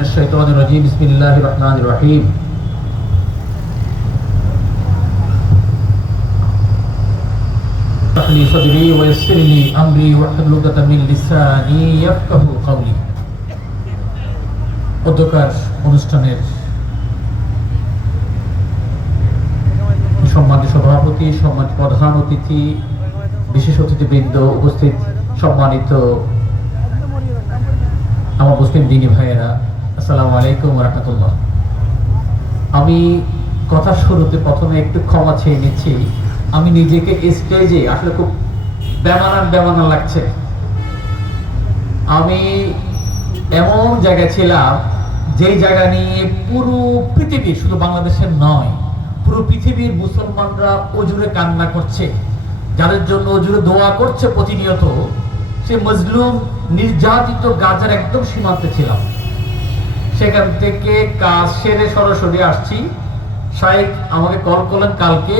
الشيطان الرجيم بسم الله الرحمن الرحيم اشرح لي صدري ويسر لي امري واحلل عقدة من لساني يفقهوا قولي অধ্যকার অনুষ্ঠানের সম্মানিত সভাপতি, সম্মানিত প্রধান অতিথি, বিশেষ অতিথিবৃন্দ, উপস্থিত সম্মানিত আমার মুসলিম দিনী ভাইয়েরা, আসসালামু আলাইকুম ওয়া রাহমাতুল্লাহ। আমি কথা শুরুতে প্রথমে একটু ক্ষমা চেয়ে নিচ্ছি। আমি নিজেকে স্টেজে আসলে খুব বেমানান লাগছে। আমি এমন জায়গায় ছিলাম যেই জায়গা নিয়ে পুরো পৃথিবী, শুধু বাংলাদেশের নয়, পুরো পৃথিবীর মুসলমানরা অজুরে কান্না করছে, যাদের জন্য অজুরে দোয়া করছে প্রতিনিয়ত। সে মজলুম নির্যাতিত গাজার একদম সীমান্তে ছিলাম। সেখান থেকে কাজ সেরে সরাসরি আসছি। শাইখ আমাকে কল করলেন কালকে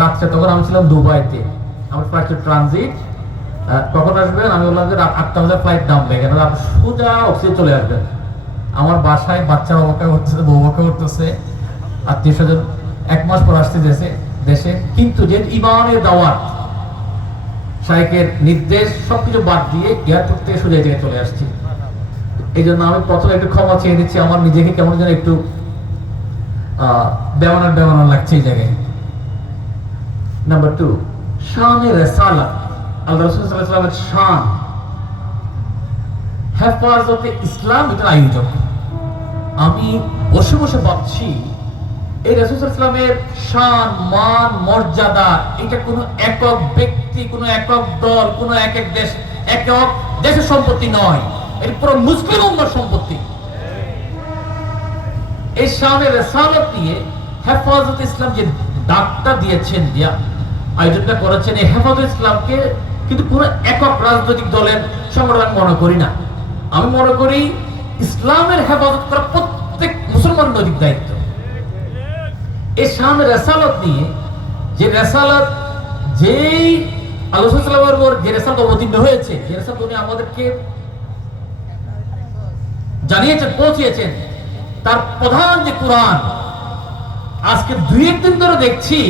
রাত্রে, তখন আমি ছিলাম দুবাইতে। আমার ফ্লাইট ট্রানজিট, কখন আসবেন? আমি বললাম যে রাত 8টা বাজে ফ্লাইট নামবে, কেন আপনি সোজা অফিসে চলে আসবেন। আমার বাসায় বাচ্চারা বকা করতেছে, বউ বকা করতেছে, আত্মীয় স্বজন 1 মাস পর আসতে দেশে। কিন্তু যে ইমানের দাওয়াত, শাইখের নির্দেশ, সবকিছু বাদ দিয়ে এয়ারপোর্ট থেকে সোজা জায়গায় চলে আসছি। এই জন্য আমি প্রথমে একটু ক্ষমা চেয়ে দিচ্ছি। আমার নিজেকে কেমন যেন একটু বেমানান লাগছে এই জায়গায়। নাম্বার 2, শানে রিসালাত, আল্লাহ রাসূল সাল্লাল্লাহু আলাইহি ওয়াসাল্লামের শান, হেফাজতে ইসলাম, এটার আয়োজক। আমি বসে বসে ভাবছি এই রাসূল সাল্লাল্লাহু আলাইহি ওয়াসাল্লামের শান, মান, মর্যাদা, এটা কোনো একক ব্যক্তি, কোনো একক দল, কোনো একক দেশ, একক দেশের সম্পত্তি নয়, এটা পুরো মুসলিম উম্মার সম্পত্তি। এই শানে রিসালাত নিয়ে হেফাজতে ইসলাম যে ডাকটা দিয়েছেন, দিয়া আয়োজনটা করেছেন, এই হেফাজতে ইসলামকে কিন্তু কোনো একক রাজনৈতিক দলের সংগঠন মনে করি না। আমি মনে করি ইসলামের হেফাজত করা প্রত্যেক মুসলমান নৈতিক দায়িত্ব। এই শান রিসালাত নিয়ে, যে রিসালাত, যেই আল্লাহ সাল্লাল্লাহু আলাইহি ওয়াসাল্লামের যে রিসালাত অবতীর্ণ হয়েছে, যে রিসালাত উনি আমাদেরকে জানিয়েছেন, পৌঁছিয়েছেন, তার প্রধান যে কোরআন, আজকে 2-1 দিন ধরে দেখছি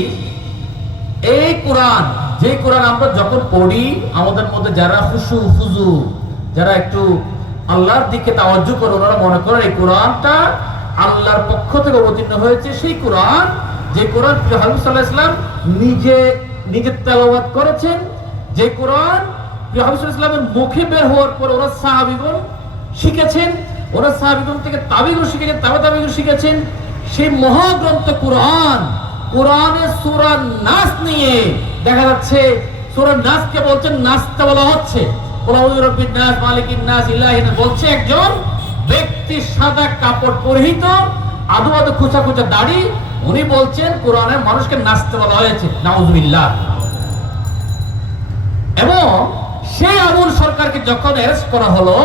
এই কোরআন, যে কোরআন আমরা যখন পড়ি, আমাদের মধ্যে যারা খুশু ফুজু, যারা একটু আল্লাহর দিকে তাওয়াজ্জু করে, ওনারা মনে করেন এই কোরআনটা আল্লাহর পক্ষ থেকে অবতীর্ণ হয়েছে। সেই কোরআন, যে কোরআন প্রিয় হাবিব সাল্লাল্লাহু আলাইহি ওয়াসাল্লাম নিজে তেলাওয়াত করেছেন, যে কোরআন প্রিয় হাবিব সাল্লাল্লাহু আলাইহি ওয়াসাল্লামের মুখে বের হওয়ার পর ওরা সাহাবীগণ শিখেছেন, ওরা সাহাবীগণ থেকে তাবেঈগণ শিখেছেন, তাবেঈগণ শিখেছেন। সেই মহাগ্রন্থ কোরআন, কোরআনের সূরা নাস নিয়ে দেখা যাচ্ছে সূরা নাসকে বলছেন, নাসটা বলা হচ্ছে কুল আউযু বিরাব্বিন নাস, মালিকিন নাস, ইলাহিন নাস, বলছে একজন ব্যক্তি সাদা কাপড় পরিহিত, আদু খোঁচা দাড়ি, উনি বলছেন কোরআনের মানুষকে নাচতে বলা হয়েছে। নাউযুবিল্লাহ। এবং সেই আবুল সরকারকে যখন অ্যারেস্ট করা হলো,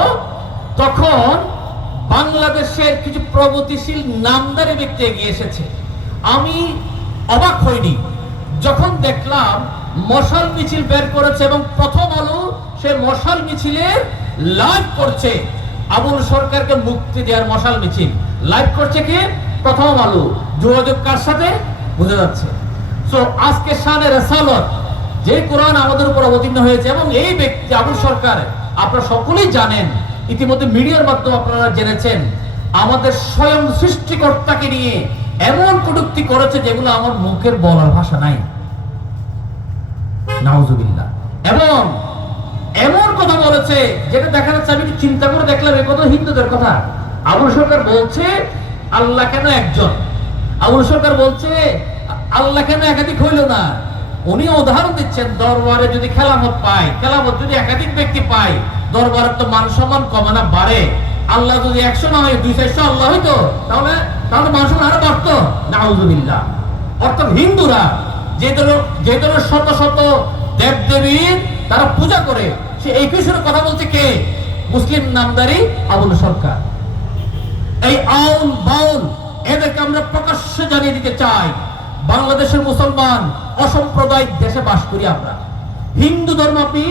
তখন বাংলাদেশের কিছু প্রগতিশীল নামদারি ব্যক্তি এগিয়ে এসেছে। আমি অবাক হইনি যখন দেখলাম মশাল মিছিল বের করেছে, এবং প্রথম আলো সেই মশাল মিছিলের লাইভ করছে। আবুল সরকারকে মুক্তি দেওয়ার মশাল মিছিল লাইভ করছে কে? প্রথম আলো। যোগাযোগ কার সাথে? বোঝা যাচ্ছে। সো আজকে শানে রিসালাত, যে কোরআন আমাদের উপর অবতীর্ণ হয়েছে, এবং এই ব্যক্তি আবুল সরকার, আপনারা সকলেই জানেন, ইতিমধ্যে মিডিয়ার মাধ্যমে আপনারা জেনেছেন, আমাদের স্বয়ং সৃষ্টিকর্তাকে নিয়ে এমন কটূক্তি করেছে যেগুলো আমার মুখের বলার ভাষা নাই। নাউযুবিল্লাহ। এবং এমন কথা বলেছে যেটা দেখা যাচ্ছে, আমি চিন্তা করে দেখলাম, এই কথা হিন্দুদের কথা। আবুল সরকার বলছে আল্লাহ কেন একজন? আবুল সরকার বলছে আল্লাহ কেন একাধিক হইল না? উনি উদাহরণ দিচ্ছেন, দরবারে যদি খেলামত পায়, খেলামত যদি একাধিক ব্যক্তি পায়, দরবারের তো মান সম্মান কমে না, বাড়ে। আল্লাহ যদি 100 না হয়, 200 আল্লাহ হইতো, তাহলে মান সম্মান আরো বাড়তো। নাউযুবিল্লাহ। অর্থাৎ হিন্দুরা যে ধরনের শত শত দেব দেবীর তারা পূজা করে, সে এই বিষয়ে কথা বলছে কে? মুসলিম নামদারি আবুল সরকার। এই আউল বাউল এদেরকে আমরা প্রকাশ্যে জানিয়ে দিতে চাই, বাংলাদেশের মুসলমান অসাম্প্রদায়িক দেশে বাস করি আমরা। হিন্দু ধর্ম আপনি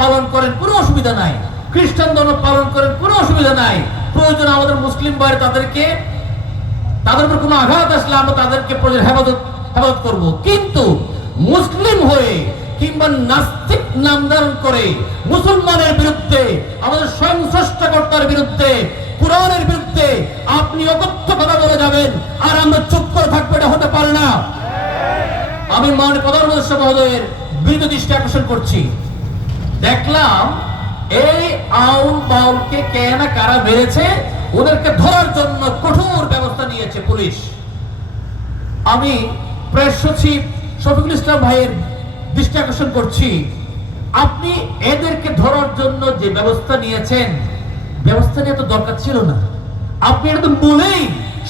পালন করেন, কোনো অসুবিধা নাই। খ্রিস্টান ধর্ম পালন করেন, কোনো অসুবিধা নাই। প্রয়োজন আমাদের মুসলিম ভাইরা তাদের উপর কোনো আঘাত আসলে আমরা তাদেরকে প্রয়োজন হেফাজত করব, কিন্তু মুসলিম হয়ে কিংবা নাস্তিক নাম ধারণ করে মুসলমানের বিরুদ্ধে, আমাদের স্বয়ং স্রষ্টাকর্তার বিরুদ্ধে, কুরআনের বিরুদ্ধে আপনি অকথ্য কথা বলে যাবেন আর আমরা চুপ করে থাকবো, এটা হতে পারে না। আমি মাননীয় প্রধানমন্ত্রী মহোদয়ের বিরুদ্ধে দৃষ্টি আকর্ষণ করছি। দেখলাম এই আউল বাউলকে কে না কারা মেরেছে, ওদেরকে ধরার জন্য কঠোর ব্যবস্থা নিয়েছে পুলিশ। আমি প্রেস সচিব শফিকুল ইসলাম ভাইয়ের দৃষ্টি আকর্ষণ করছি, আপনি এদেরকে ধরার জন্য যে ব্যবস্থা নিয়েছেন, ব্যবস্থা নিয়ে তো দরকার ছিল না। আপনি এটা তো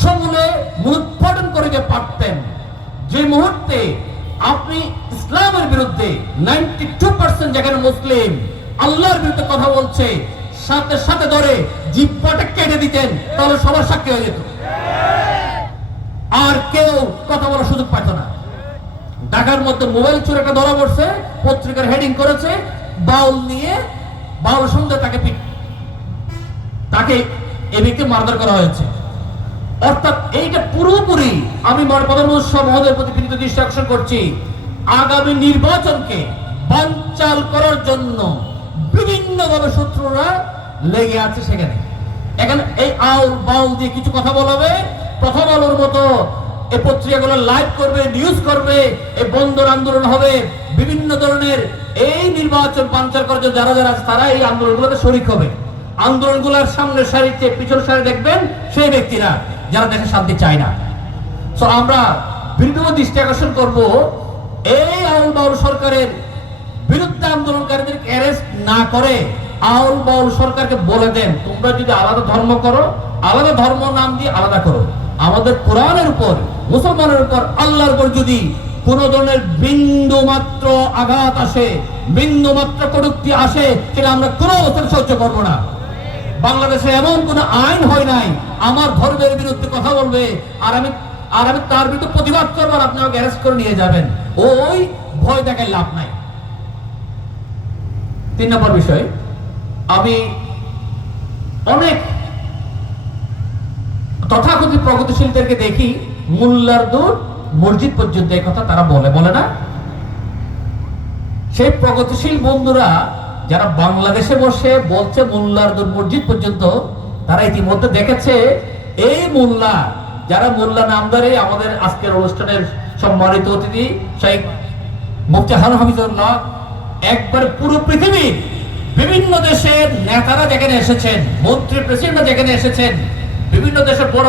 সমূলে মূলোৎপাটন করে যে পারতেন। যে মুহূর্তে আপনি ইসলামের বিরুদ্ধে 92% যেখানে মুসলিম আল্লাহর বিরুদ্ধে কথা বলছে, সাথে সাথে ধরে জিহ্বাটা কেটে দিতেন, তাহলে সবার সাক্ষী হয়ে যেত, আর কেউ কথা বলার সুযোগ পাইত না। ঢাকার মধ্যে মোবাইল চোর একটা ধরা পড়ছে, পত্রিকার হেডিং করেছে বাউল সন্ধ্যা তাকে এ ব্যক্তি মারধর করা হয়েছে। অর্থাৎ এইটা পুরোপুরি আমি প্রধানমন্ত্রী মহোদয়ের প্রতি বিনীত দৃষ্টি আকর্ষণ করছি, আগামী নির্বাচনকে বানচাল করার জন্য বিভিন্নভাবে শত্রুরা লেগে আছে। এখানে এই আউল বাউল দিয়ে কিছু কথা বলাবে, প্রথম আলোর মতো এই পত্রিকাগুলো লাইভ করবে, নিউজ করবে, এই বন্দর আন্দোলন হবে, বিভিন্ন ধরনের এই নির্বাচন বানচাল করার জন্য যারা যারা আছে তারা এই আন্দোলনগুলোতে শরিক হবে। আন্দোলনগুলোর সামনের সারিতে পিছনের সারি দেখবেন সেই ব্যক্তিরা যারা দেশে শান্তি চায় না। তো আমরা বিরুদ্ধ দৃষ্টি আকর্ষণ করব, এই আউল বাউল সরকারের বিরুদ্ধে আন্দোলনকারীদেরকে অ্যারেস্ট না করে আউল বাউল সরকারকে বলে দেন, তোমরা যদি আলাদা ধর্ম করো, আলাদা ধর্ম নাম দিয়ে আলাদা করো, আমাদের কোরআনের উপর, মুসলমানের উপর, আল্লাহর উপর যদি কোন ধরনের বিন্দু মাত্র আঘাত আসে, বিন্দু মাত্র কটূক্তি আসে, সেটা আমরা কোনো অবস্থায় সহ্য করবো না। বাংলাদেশে এমন কোন আইন হয় নাই আমার ধর্মের বিরুদ্ধে কথা বলবে আর আমি তার বিরুদ্ধে প্রতিবাদ করবো আর আপনি আমাকে অ্যারেস্ট করে নিয়ে যাবেন, ওই ভয় দেখায় লাভ নাই। 3 নম্বর বিষয়, আমি অনেক তথাকথিত প্রগতিশীলদেরকে দেখি মোল্লার দূর মসজিদ পর্যন্ত এই কথা তারা বলে না। সেই প্রগতিশীল বন্ধুরা যারা বাংলাদেশে বসে বলছে মোল্লার দূর মসজিদ পর্যন্ত, তারা ইতিমধ্যে দেখেছে এই মোল্লা, যারা মোল্লা নামদারে আমাদের আজকের অনুষ্ঠানের সম্মানিত অতিথি শেখ মুফতি হারুন হাফিজুল্লাহ, একবার পুরো পৃথিবীর বিভিন্ন দেশের নেতারা যেখানে এসেছেন, মন্ত্রী প্রেসিডেন্ট যেখানে এসেছেন, বিভিন্ন দেশের বড়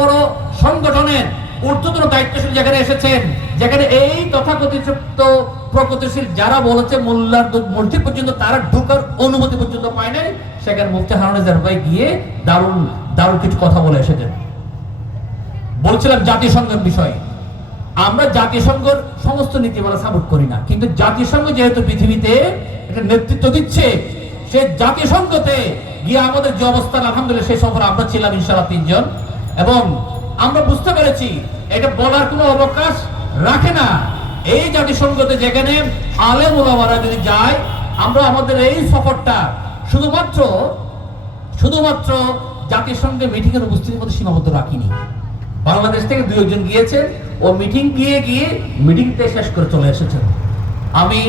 বড় সংগঠনের ঊর্ধ্বতন দায়িত্বশীল যেখানে এসেছেন, যেখানে এই তথাকথিত প্রগতিশীল যারা বলেছে মোল্লার মসজিদ পর্যন্ত তারা ঢোকার অনুমতি পর্যন্ত পায় নাই, সেখানে মুফতি হারুন ভাই গিয়ে দারুণ কিছু কথা বলে এসেছেন। বলছিলাম জাতিসংঘের বিষয়, আমরা জাতিসংঘের সমস্ত নীতিমালা সাপোর্ট করি না, কিন্তু জাতিসংঘ যেহেতু পৃথিবীতে একটা নেতৃত্ব দিচ্ছে, সে জাতিসংঘতে গিয়ে আমাদের যে অবস্থান, আলহামদুলিল্লাহ সেই সফরে আমরা ছিলাম ইনশাআল্লাহ 3 জন, এবং আমরা বুঝতে পেরেছি এটা বলার কোনো অবকাশ রাখে না। এই জাতিসংঘতে যেখানে আলেম ওলামারা যদি যায়, আমরা আমাদের এই সফরটা শুধুমাত্র জাতিসংঘে মিটিং এর উপস্থিতির মধ্যে সীমাবদ্ধ রাখিনি। বাংলাদেশ থেকে 2 জন গিয়েছেন, ও মিটিং গিয়ে মিটিংটা শেষ করে চলে এসেছেন। আমি